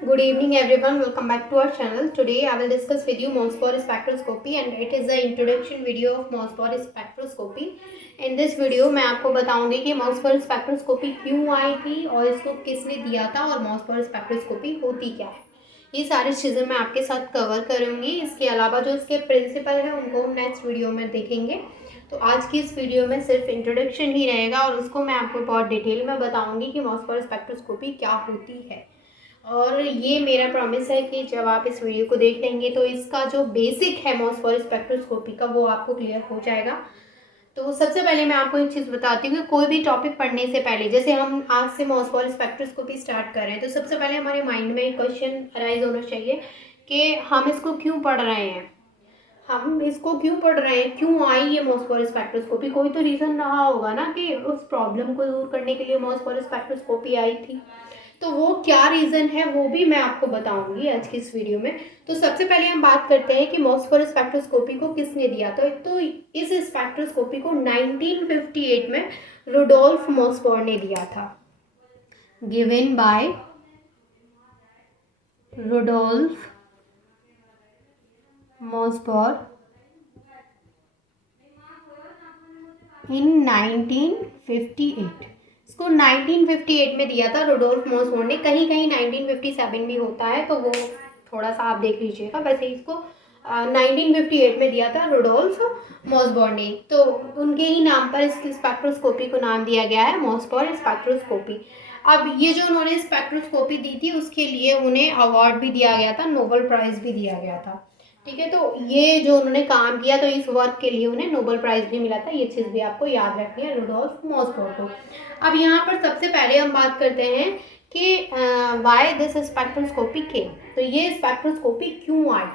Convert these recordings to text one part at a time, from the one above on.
Good evening everyone, welcome back to our channel. Today I will discuss with you MOSPOR spectroscopy and it is the introduction video of MOSPOR spectroscopy. In this video मैं आपको बताऊंगी कि MOSPOR spectroscopy क्यों आई थी और इसको किसने दिया था और MOSPOR spectroscopy होती क्या है। ये सारी चीज़ें मैं आपके साथ कवर करूंगी। इसके अलावा जो इसके प्रिंसिपल है उनको हम नेक्स्ट वीडियो में देखेंगे। तो आज की इस वीडियो में सिर्फ इंट्रोडक्शन ही रहेगा और उसको मैं आपको बहुत डिटेल में बताऊंगी कि MOSPOR स्पेक्ट्रोस्कोपी क्या होती है। और ये मेरा प्रॉमिस है कि जब आप इस वीडियो को देख लेंगे तो इसका जो बेसिक है MOSPOR स्पेक्ट्रोस्कोपी का वो आपको क्लियर हो जाएगा। तो सबसे पहले मैं आपको एक चीज़ बताती हूँ कि कोई भी टॉपिक पढ़ने से पहले, जैसे हम आज से MOSPOR स्पेक्ट्रोस्कोपी स्टार्ट कर रहे हैं, तो सबसे पहले हमारे माइंड में एक क्वेश्चन अराइज होना चाहिए कि हम इसको क्यों पढ़ रहे हैं, हम इसको क्यों पढ़ रहे हैं, क्यों आई ये MOSPOR स्पेक्ट्रोस्कोपी। कोई तो रीज़न रहा होगा ना कि उस प्रॉब्लम को दूर करने के लिए MOSPOR स्पेक्ट्रोस्कोपी आई थी। तो वो क्या रीज़न है वो भी मैं आपको बताऊंगी आज की इस वीडियो में। तो सबसे पहले हम बात करते हैं कि MOSPOR स्पेक्ट्रोस्कोपी को किसने दिया। तो इस स्पेक्ट्रोस्कोपी को 1958 में रुडोल्फ मॉस्पोर ने दिया था। गिवन बाय रुडोल्फ मॉस्पोर इन 1958। इसको 1958 में दिया था रुडोल्फ मॉस्पोर ने। कहीं कहीं 1957 भी होता है तो वो थोड़ा सा आप देख लीजिएगा। वैसे इसको 1958 में दिया था रुडोल्फ मॉस्पोर ने। तो उनके ही नाम पर इस स्पेक्ट्रोस्कोपी को नाम दिया गया है MOSPOR स्पेक्ट्रोस्कोपी। अब ये जो उन्होंने स्पेक्ट्रोस्कोपी दी थी उसके लिए उन्हें अवार्ड भी दिया गया था, नोबेल प्राइज़ भी दिया गया था। ठीक है, तो ये जो उन्होंने काम किया तो इस वर्क के लिए उन्हें नोबेल प्राइज़ भी मिला था। ये चीज़ भी आपको याद रखनी है रुडोल्फ मॉस्पोर को। अब यहाँ पर सबसे पहले हम बात करते हैं कि वाई दिस स्पेक्ट्रोस्कोपी केम। तो ये स्पेक्ट्रोस्कोपी क्यों आई।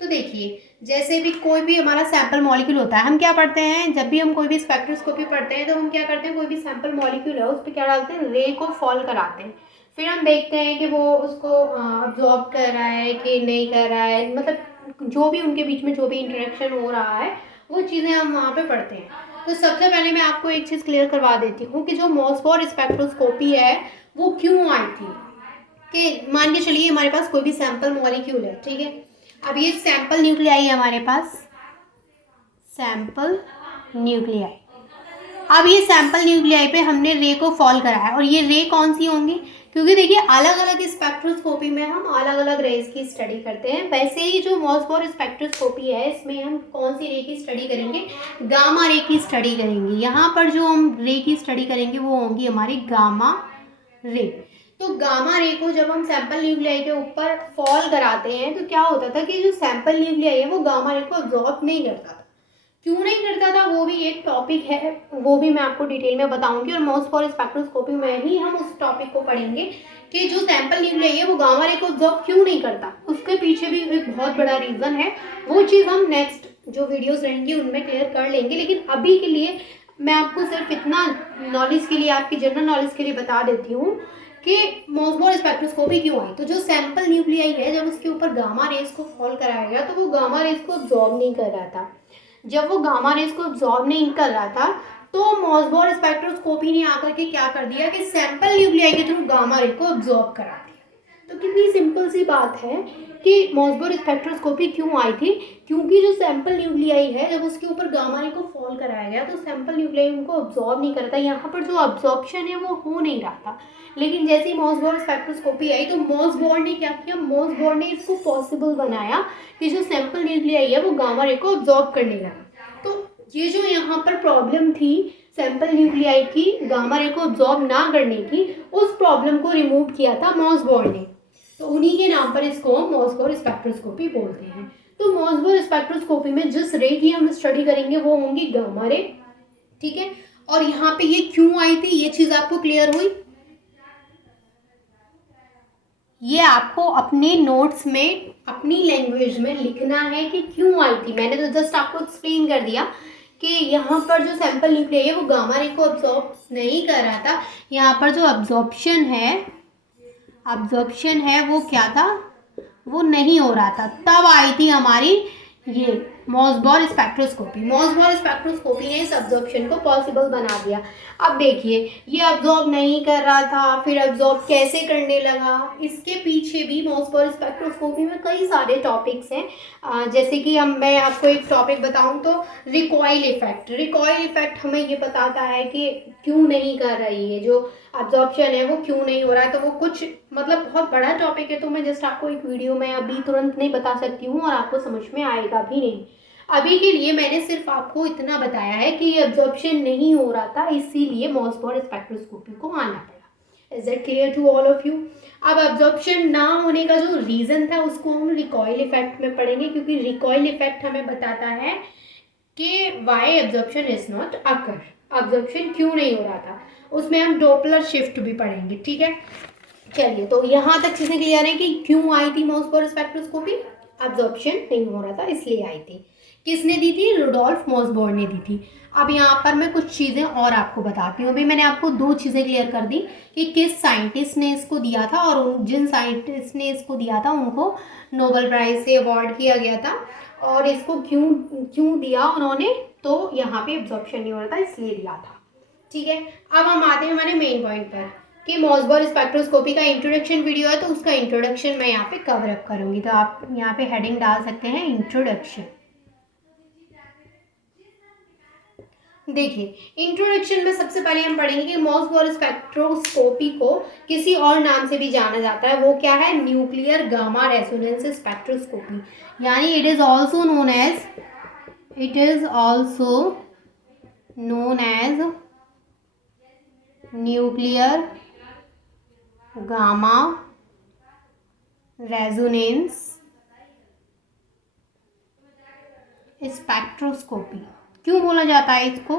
तो देखिए, जैसे भी कोई भी हमारा सैंपल मॉलिक्यूल होता है, हम क्या पढ़ते हैं, जब भी हम कोई भी स्पेक्ट्रोस्कोपी पढ़ते हैं तो हम क्या करते हैं, कोई भी सैंपल मॉलिक्यूल है उस पर क्या डालते हैं, रे को फॉल कराते हैं। फिर हम देखते हैं कि वो उसको अब्जॉर्ब कर रहा है कि नहीं कर रहा है, मतलब जो भी उनके बीच में जो भी इंटरेक्शन हो रहा है वो चीज़ें हम वहाँ पे पढ़ते हैं। तो सबसे पहले मैं आपको एक चीज़ क्लियर करवा देती हूँ कि जो MOSPOR स्पेक्ट्रोस्कोपी है वो क्यों आई थी। कि मान के चलिए हमारे पास कोई भी सैंपल मॉलिक्यूल है, ठीक है। अब ये सैंपल न्यूक्लियाई है हमारे पास, सैंपल न्यूक्लियाई। अब ये सैंपल न्यूक्लियाई पे हमने रे को फॉल करा है और ये रे कौन सी होंगी, क्योंकि देखिए अलग अलग स्पेक्ट्रोस्कोपी में हम अलग अलग रेज की स्टडी करते हैं। वैसे ही जो MOSPOR स्पेक्ट्रोस्कोपी है इसमें हम कौन सी रे की स्टडी करेंगे, गामा रे की स्टडी करेंगे। यहाँ पर जो हम रे की स्टडी करेंगे वो होंगी हमारी गामा रे। तो गामा रे को जब हम सैंपल न्यूक्लियाई के ऊपर फॉल कराते हैं तो क्या होता था कि जो सैंपल न्यूक्लियाई है वो गामा रे को अब्जॉर्ब नहीं करता था। क्यों नहीं करता था वो भी एक टॉपिक है, वो भी मैं आपको डिटेल में बताऊंगी। और MOSPOR स्पेक्ट्रोस्कोपी में ही हम उस टॉपिक को पढ़ेंगे कि जो सैंपल न्यूक्लियाई है वो गामा रे को अब्जॉर्ब क्यों नहीं करता। उसके पीछे भी एक बहुत बड़ा रीज़न है, वो चीज़ हम नेक्स्ट जो वीडियोज़ रहेंगी उनमें क्लियर कर लेंगे। लेकिन अभी के लिए मैं आपको सिर्फ इतना नॉलेज के लिए, आपकी जनरल नॉलेज के लिए बता देती हूँ कि MOSPOR स्पेक्ट्रोस्कोपी क्यों आई। तो जो सैंपल न्यूक्लियाई है जब उसके ऊपर गामा रेस को फॉल कराया गया तो वो गामा रेस को अब्जॉर्ब नहीं कर रहा था। जब वो गामा रेस को अब्जॉर्ब नहीं कर रहा था तो MOSPOR स्पेक्ट्रोस्कोपी ने आकर के क्या कर दिया कि सैंपल न्यूक्लियाई के थ्रू गामा रे को अब्जॉर्ब करा दिया। तो कितनी सिंपल सी बात है कि MOSPOR स्पेक्ट्रोस्कोपी क्यों आई थी, क्योंकि जो सैंपल न्यूक्लियाई है जब उसके ऊपर गामा रे को फॉल कराया गया तो सैंपल न्यूक्लियाई उनको अब्जॉर्ब नहीं करता। यहाँ पर जो अब्जॉर्प्शन है वो हो नहीं रहा था। लेकिन जैसे ही MOSPOR स्पेक्ट्रोस्कोपी आई तो MOSPOR ने क्या किया, MOSPOR ने इसको पॉसिबल बनाया कि जो सैंपल न्यूक्लियाई है वो गामा रे को अब्जॉर्ब करने लगा। तो ये जो यहाँ पर प्रॉब्लम थी सैंपल न्यूक्लियाई की गामा रे को अब्जॉर्ब ना करने की, उस प्रॉब्लम को रिमूव किया था MOSPOR ने। तो उन्हीं के नाम पर इसको हम MOSPOR स्पेक्ट्रोस्कोपी बोलते हैं। तो MOSPOR स्पेक्ट्रोस्कोपी में जिस रे की हम स्टडी करेंगे वो होंगी गामा रे, ठीक है। और यहाँ पे ये क्यों आई थी ये चीज़ आपको क्लियर हुई। ये आपको अपने नोट्स में अपनी लैंग्वेज में लिखना है कि क्यों आई थी। मैंने तो जस्ट आपको एक्सप्लेन कर दिया कि यहाँ पर जो सैंपल न्यूक्लियाई है वो गामा रे को अब्जॉर्ब नहीं कर रहा था। यहाँ पर जो अब्जॉर्प्शन है वो क्या था, वो नहीं हो रहा था। तब आई थी हमारी ये मॉसबॉर स्पेक्ट्रोस्कोपी ने इस अब्जॉर्प्शन को पॉसिबल बना दिया। अब देखिए, ये अब्जॉर्ब नहीं कर रहा था, फिर अब्जॉर्ब कैसे करने लगा, इसके पीछे भी मॉसबॉर स्पेक्ट्रोस्कोपी में कई सारे टॉपिक्स हैं। जैसे कि मैं आपको एक टॉपिक बताऊं तो रिकॉइल इफेक्ट हमें ये बताता है कि क्यों नहीं कर रही है, जो अब्जॉर्प्शन है वो क्यों नहीं हो रहा है। तो वो कुछ मतलब बहुत बड़ा टॉपिक है, तो मैं जस्ट आपको एक वीडियो में अभी तुरंत नहीं बता सकती हूँ और आपको समझ में आएगा भी नहीं। अभी के लिए मैंने सिर्फ आपको इतना बताया है कि ये अब्जॉर्प्शन नहीं हो रहा था, इसीलिए मॉसबॉर स्पेक्ट्रोस्कोपी को आना पड़ा। Is it clear to all of you? अब अब्जॉर्प्शन ना होने का जो रीज़न था उसको हम रिकॉइल इफेक्ट में पढ़ेंगे, क्योंकि रिकॉइल इफेक्ट हमें बताता है कि why absorption is not occur, absorption क्यों नहीं हो रहा था। उसमें हम डॉपलर शिफ्ट भी पढ़ेंगे, ठीक है। चलिए, तो यहाँ तक चीज़ें क्लियर है कि क्यों आई थी मॉसबॉर स्पेक्ट्रोस्कोपी, अब्जॉर्प्शन नहीं हो रहा था इसलिए आई थी। किसने दी थी? रुडोल्फ मॉसबॉर ने दी थी। अब यहाँ पर मैं कुछ चीज़ें और आपको बताती हूँ। अभी मैंने आपको दो चीज़ें क्लियर कर दी कि किस साइंटिस्ट ने इसको दिया था, और जिन साइंटिस्ट ने इसको दिया था उनको नोबेल प्राइज़ से अवार्ड किया गया था, और इसको क्यों क्यों दिया उन्होंने, तो यहाँ पे एब्जॉर्प्शन नहीं हो रहा था इसलिए दिया था, ठीक है। अब हम आते हैं हमारे मेन पॉइंट पर कि मॉसबॉर स्पेक्ट्रोस्कोपी का इंट्रोडक्शन वीडियो है, तो उसका इंट्रोडक्शन मैं यहाँ पे कवर अप करूँगी। तो आप यहाँ पे हेडिंग डाल सकते हैं इंट्रोडक्शन। देखिए, इंट्रोडक्शन में सबसे पहले हम पढ़ेंगे कि मॉसबॉर स्पेक्ट्रोस्कोपी को किसी और नाम से भी जाना जाता है। वो क्या है? न्यूक्लियर गामा रेजोनेंस स्पेक्ट्रोस्कोपी, यानी it is also known as nuclear gamma resonance spectroscopy. क्यों बोला जाता है इसको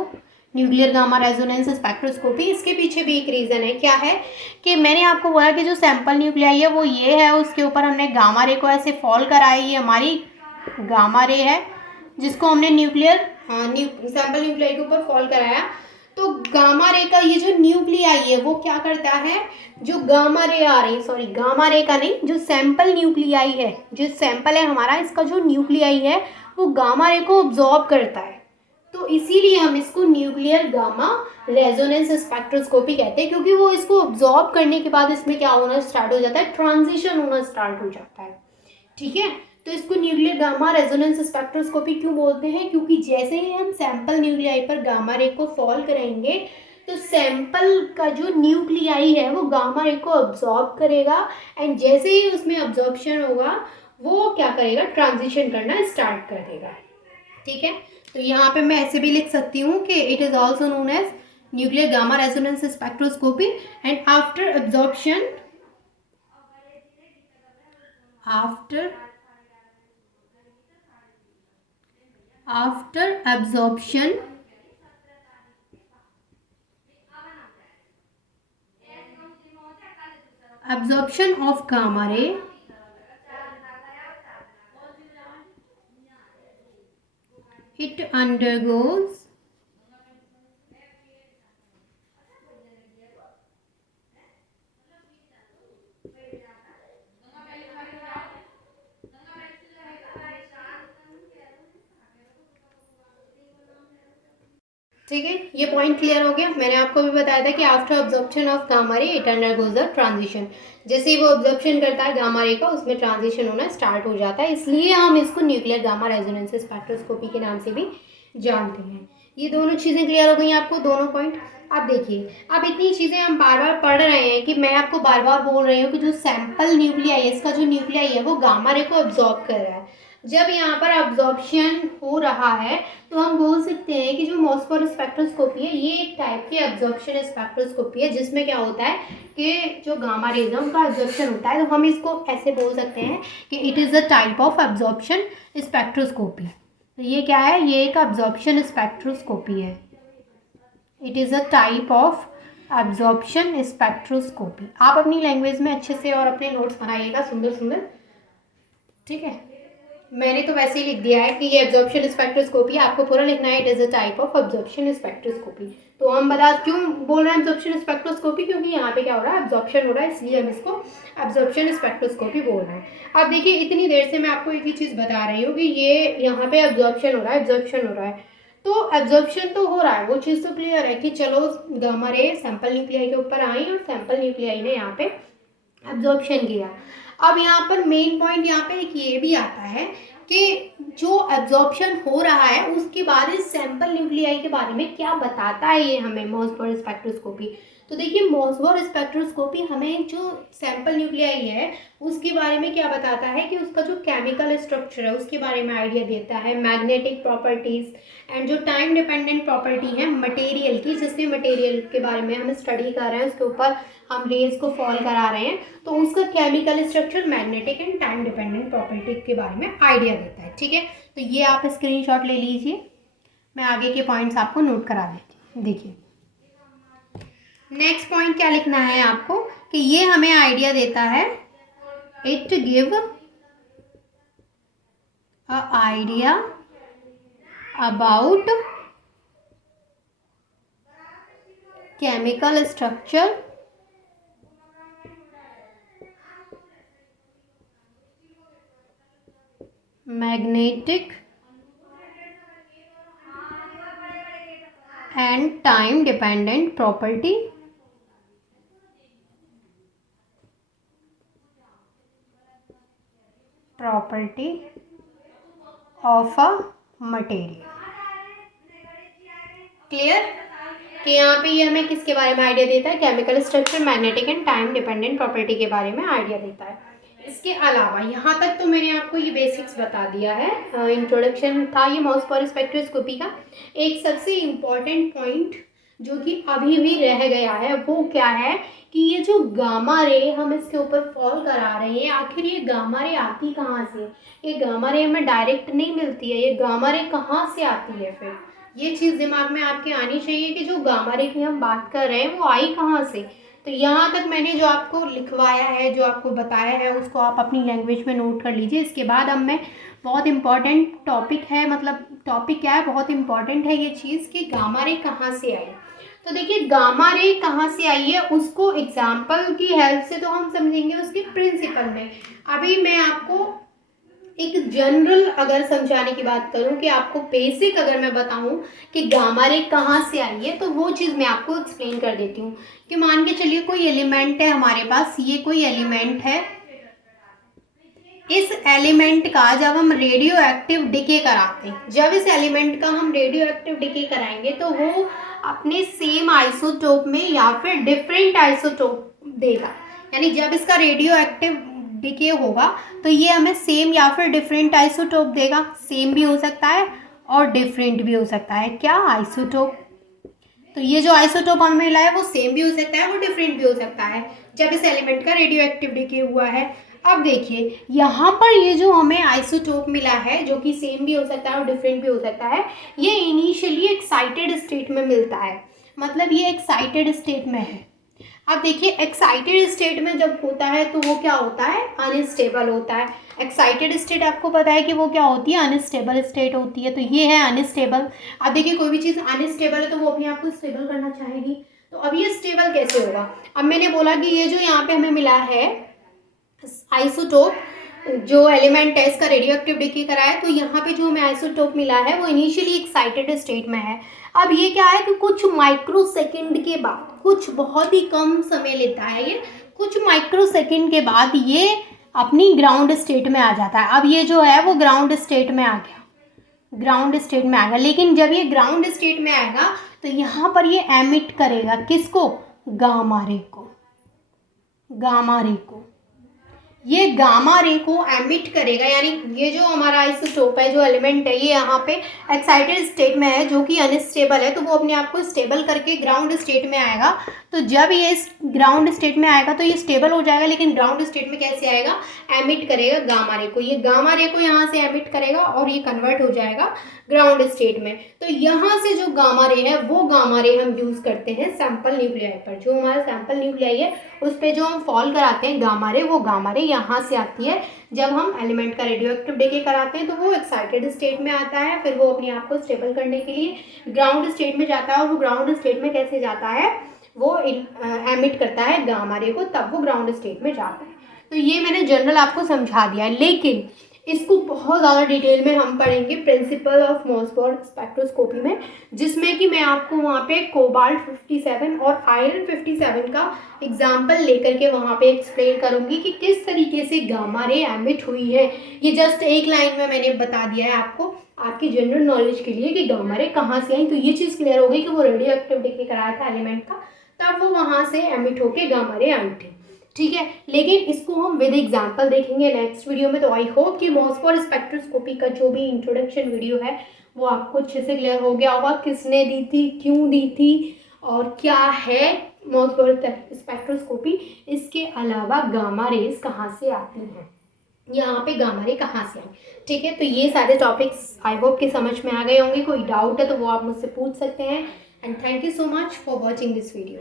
न्यूक्लियर गामा रेजोनेंस स्पेक्ट्रोस्कोपी? इसके पीछे भी एक रीज़न है। क्या है कि मैंने आपको बोला कि जो सैंपल न्यूक्लियाई है वो ये है, उसके ऊपर हमने गामा रे को ऐसे फॉल कराई, ये हमारी गामा रे है जिसको हमने सैंपल न्यूक्लियाई के ऊपर फॉल कराया। तो गामा रे का ये जो न्यूक्लियाई है वो क्या करता है, जो गामा रे आ रही, सॉरी गामा रे का नहीं, जो सैंपल न्यूक्लियाई है, जो सैंपल है हमारा, इसका जो न्यूक्लियाई है वो गामा रे को ऑब्जॉर्ब करता है। तो इसीलिए हम इसको न्यूक्लियर गामा रेजोनेंस स्पेक्ट्रोस्कोपी कहते हैं, क्योंकि वो इसको ऑब्जॉर्ब करने के बाद इसमें क्या होना स्टार्ट हो जाता है, ट्रांजिशन होना स्टार्ट हो जाता है, ठीक है। तो इसको न्यूक्लियर गामा रेजोनेंस स्पेक्ट्रोस्कोपी क्यों बोलते हैं? क्योंकि जैसे ही हम सैंपल न्यूक्लियाई पर गामा रे को फॉल करेंगे तो सैंपल का जो न्यूक्लियाई है वो गामा रे को अब्जॉर्ब करेगा, एंड जैसे ही उसमें अब्जॉर्प्शन होगा वो क्या करेगा, ट्रांजिशन करना स्टार्ट कर देगा, ठीक है। तो यहाँ पे मैं ऐसे भी लिख सकती हूँ कि it is also known as nuclear gamma resonance spectroscopy, and after absorption absorption of gamma ray, it undergoes ठीक है। ये पॉइंट क्लियर हो गया। मैंने आपको भी बताया था कि after absorption of gamma ray it undergoes the transition. जैसे ही वो अब्जॉर्प्शन करता है गामा रे का, उसमें ट्रांजिशन होना स्टार्ट हो जाता है, इसलिए हम इसको न्यूक्लियर गामा रेजोनेंस स्पेक्ट्रोस्कोपी के नाम से भी जानते हैं। ये दोनों चीज़ें क्लियर हो गई आपको, दोनों पॉइंट। अब देखिए, अब इतनी चीज़ें हम बार बार पढ़ रहे हैं कि मैं आपको बार बार बोल रही हूँ कि जो सैंपल न्यूक्लियाई है, इसका जो न्यूक्लियाई है वो गामा रे को अब्जॉर्ब कर रहा है। जब यहाँ पर अब्जॉर्प्शन हो रहा है तो हम बोल सकते हैं कि जो मॉसबॉर स्पेक्ट्रोस्कोपी है ये एक टाइप की अब्जॉर्प्शन स्पेक्ट्रोस्कोपी है, जिसमें क्या होता है कि जो गामा रेज है उनका अब्जॉर्प्शन होता है। तो हम इसको ऐसे बोल सकते हैं कि it is a type of absorption spectroscopy. तो ये क्या है? ये एक अब्जॉर्प्शन स्पेक्ट्रोस्कोपी है। It is a type of absorption spectroscopy. आप अपनी लैंग्वेज में अच्छे से और अपने नोट्स बनाइएगा सुंदर सुंदर, ठीक है। मैंने तो वैसे ही लिख दिया है कि ये एब्जॉर्प्शन स्पेक्ट्रोस्कोपी, आपको पूरा लिखना है it is a type of absorption spectroscopy. तो हम बता क्यों बोल रहे हैं एब्जॉर्प्शन स्पेक्ट्रोस्कोपी, क्योंकि यहाँ पे क्या हो रहा है, एब्जॉर्प्शन हो रहा है, इसलिए हम इसको एब्जॉर्प्शन स्पेक्ट्रोस्कोपी बोल रहे हैं। अब देखिए इतनी देर से मैं आपको एक ही चीज़ बता रही हूँ कि ये यहाँ पे एब्जॉर्प्शन हो रहा है, एब्जॉर्प्शन हो रहा है, तो एब्जॉर्प्शन तो हो रहा है, वो चीज़ तो क्लियर है कि चलो गामा रे सैंपल न्यूक्लियाई के ऊपर आई और सैंपल न्यूक्लियाई ने यहाँ पे एब्जॉर्प्शन किया। अब यहाँ पर मेन पॉइंट यहाँ पे एक ये भी आता है कि जो एब्जॉर्प्शन हो रहा है उसके बाद इस सैंपल न्यूक्लियाई के बारे में क्या बताता है ये हमें मॉसबॉर्न स्पेक्ट्रोस्कोपी। तो देखिए मॉसबॉर्न स्पेक्ट्रोस्कोपी हमें जो सैंपल न्यूक्लियाई है उसके बारे में क्या बताता है कि उसका जो केमिकल स्ट्रक्चर है उसके बारे में आइडिया देता है, मैग्नेटिक प्रॉपर्टीज़ एंड जो टाइम डिपेंडेंट प्रॉपर्टी है मटेरियल की, जिसमें मटेरियल के बारे में हम स्टडी कर रहे हैं, उसके ऊपर हम रेज को फॉल करा रहे हैं, तो उसका chemical structure, magnetic and time dependent property के बारे में आइडिया देता है। ठीक है, तो ये आप स्क्रीनशॉट ले लीजिए, मैं आगे के पॉइंट्स आपको नोट करा देती हूँ। देखिए नेक्स्ट पॉइंट क्या लिखना है आपको कि ये हमें आइडिया देता है, it give a idea about chemical structure magnetic and time dependent property of a material. Clear कि यहाँ पे ये हमें किसके बारे में आइडिया देता है, chemical structure, magnetic and time dependent property के बारे में आइडिया देता है। इसके अलावा यहाँ तक तो मैंने आपको ये बेसिक्स बता दिया है, इंट्रोडक्शन था ये मॉसबॉर्न स्पेक्ट्रोस्कोपी का। एक सबसे इम्पॉर्टेंट पॉइंट जो कि अभी भी रह गया है वो क्या है कि ये जो गामा रे हम इसके ऊपर फॉल करा रहे हैं, आखिर ये गामा रे आती कहाँ से, ये गामा रे हमें डायरेक्ट नहीं मिलती है, ये गामा रे कहाँ से आती है, फिर ये चीज़ दिमाग में आपके आनी चाहिए कि जो गामा रे की हम बात कर रहे हैं वो आई कहाँ से। तो यहाँ तक मैंने जो आपको लिखवाया है, जो आपको बताया है, उसको आप अपनी लैंग्वेज में नोट कर लीजिए। इसके बाद अब मैं बहुत इम्पॉर्टेंट टॉपिक है, मतलब टॉपिक क्या है, बहुत इम्पॉर्टेंट है ये चीज़ कि गामा रे कहाँ से आई। तो देखिए गामा रे कहाँ से आई है उसको एग्जाम्पल की हेल्प से तो हम समझेंगे उसके प्रिंसिपल में। अभी मैं आपको एक जनरल अगर समझाने की बात करूं कि आपको बेसिक अगर मैं बताऊं कि गामा रे कहाँ से आई है, तो वो चीज़ मैं आपको एक्सप्लेन कर देती हूँ। कि मान के चलिए कोई एलिमेंट है हमारे पास, ये कोई एलिमेंट है, इस एलिमेंट का जब हम रेडियो एक्टिव डिके कराते हैं, जब इस एलिमेंट का हम रेडियो एक्टिव डिके कराएंगे तो वो अपने सेम आइसोटोप में या फिर डिफरेंट आइसोटोप देगा। यानी जब इसका रेडियो एक्टिव डिके होगा तो ये हमें सेम या फिर डिफरेंट आइसोटोप देगा। सेम भी हो सकता है और डिफरेंट भी हो सकता है, क्या आइसोटोप। तो ये जो आइसोटोप हमें मिला है वो सेम भी हो सकता है, वो डिफरेंट भी हो सकता है जब इस एलिमेंट का रेडियो एक्टिव डिके हुआ है। अब देखिए यहाँ पर ये जो हमें आइसोटोप मिला है जो कि सेम भी हो सकता है और डिफरेंट भी हो सकता है, ये इनिशियली एक्साइटेड स्टेट में मिलता है, मतलब ये एक्साइटेड स्टेट में है। अब देखिए एक्साइटेड स्टेट में जब होता है तो वो क्या होता है, अनस्टेबल होता है। एक्साइटेड स्टेट आपको पता है कि वो क्या होती है, अनस्टेबल स्टेट होती है, तो ये है अनस्टेबल। अब देखिए कोई भी चीज़ अनस्टेबल है तो वो अपने आप को स्टेबल करना चाहेगी, तो अब ये स्टेबल कैसे होगा। अब मैंने बोला कि ये जो यहाँ पे हमें मिला है आइसोटोप, जो एलिमेंट है इसका रेडियो एक्टिव डिके करा है, तो यहाँ पे जो हमें आइसोटोप मिला है वो इनिशियली एक्साइटेड स्टेट में है। अब ये क्या है कि कुछ माइक्रो सेकेंड के बाद, कुछ बहुत ही कम समय लेता है ये, कुछ माइक्रो सेकेंड के बाद ये अपनी ग्राउंड स्टेट में आ जाता है। अब ये जो है वो ग्राउंड स्टेट में आ गया, ग्राउंड स्टेट में आ गया। लेकिन जब ये ग्राउंड स्टेट में आएगा तो यहाँ पर ये एमिट करेगा किसको, गामा रे को, गामा रे को, ये गामा रे को एमिट करेगा। यानी ये जो हमारा आइसोटोप है, जो एलिमेंट है, ये यहाँ पे एक्साइटेड स्टेट में है जो कि अनस्टेबल है, तो वो अपने आप को स्टेबल करके ग्राउंड स्टेट में आएगा। तो जब ये ग्राउंड स्टेट में आएगा तो ये स्टेबल हो जाएगा, लेकिन ग्राउंड स्टेट में कैसे आएगा, एमिट करेगा गामा रे को। ये गामा रे को यहाँ से एमिट करेगा और ये कन्वर्ट हो जाएगा ग्राउंड स्टेट में। तो यहाँ से जो गामा रे है वो गामा रे हम यूज़ करते हैं सैंपल न्यूक्लियाई पर। जो हमारा सैंपल न्यूक्लियाई है उस पर जो हम फॉल कराते हैं गामा रे, वो गामा रे यहाँ से आती है। जब हम एलिमेंट का रेडियो एक्टिव डिके कराते हैं तो वो एक्साइटेड स्टेट में आता है, फिर वो अपने आप को स्टेबल करने के लिए ग्राउंड स्टेट में जाता है, और वो ग्राउंड स्टेट में कैसे जाता है, वो एमिट करता है गामा रे को, तब वो ग्राउंड स्टेट में जाता है। तो ये मैंने जनरल आपको समझा दिया है, लेकिन इसको बहुत ज़्यादा डिटेल में हम पढ़ेंगे प्रिंसिपल ऑफ मॉसफोर स्पेक्ट्रोस्कोपी में, जिसमें कि मैं आपको वहाँ पे कोबाल्ट 57 और आयरन 57 का एग्जाम्पल लेकर के वहाँ पे एक्सप्लेन करूँगी कि किस तरीके से गामा रे एमिट हुई है। ये जस्ट एक लाइन में मैंने बता दिया है आपको, आपकी जनरल नॉलेज के लिए, कि गामा रे कहाँ से आई। तो ये चीज़ क्लियर हो गई कि वो रेडियो एक्टिव डिके कराया था एलिमेंट का, तब वो वहाँ से एमिट होके गामा रे आई थी। ठीक है, लेकिन इसको हम विद एग्जांपल देखेंगे नेक्स्ट वीडियो में। तो आई होप कि मॉसफोर स्पेक्ट्रोस्कोपी का जो भी इंट्रोडक्शन वीडियो है वो आपको अच्छे से क्लियर हो गया होगा, किसने दी थी, क्यों दी थी, और क्या है मॉसफोर स्पेक्ट्रोस्कोपी। इसके अलावा गामा रेज कहाँ से आती हैं, यहाँ पे गामा रे कहाँ से आई। ठीक है, तो ये सारे टॉपिक्स आई होप कि समझ में आ गए होंगे। कोई डाउट है तो वो आप मुझसे पूछ सकते हैं। And thank you so much for watching this video.